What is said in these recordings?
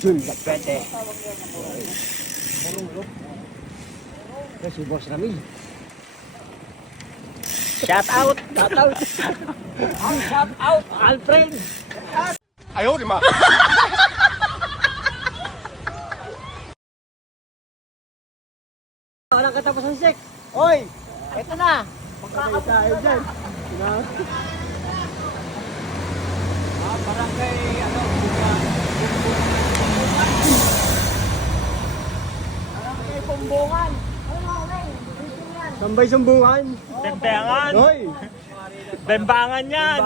Pwede. Si Boss Ramil. Shout out! Shout out! Shout out! Alfred! Ayaw, di ma. Walang katapusan, Sek. Oy! Ito na! Magkakapit tayo dyan. Barangay, Barangay Pumbungan. Sambay Sumbungan. Bembangan. Hoy! Bembangan yan.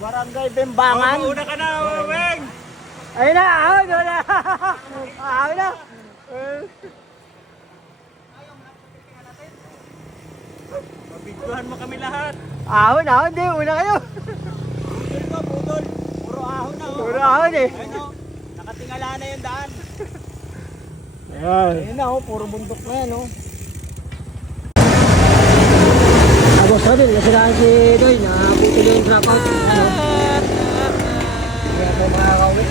Barangay Bembangan. Una ka na, Weng. Ayun na! Ahon! Wala! Ahon na! Mabidyohan mo kami lahat. Ahon! Ahon! Di! Una kayo! Pudol mo, pudol. Puro ahon na. Puro ahon eh! Ayun o, nakatingala na yung daan. Ayan! Ayun na o, puro bundok na yan o. Boss Ramil, nasiraan si Doy na putol yung drop out. Kaya po makakauwi.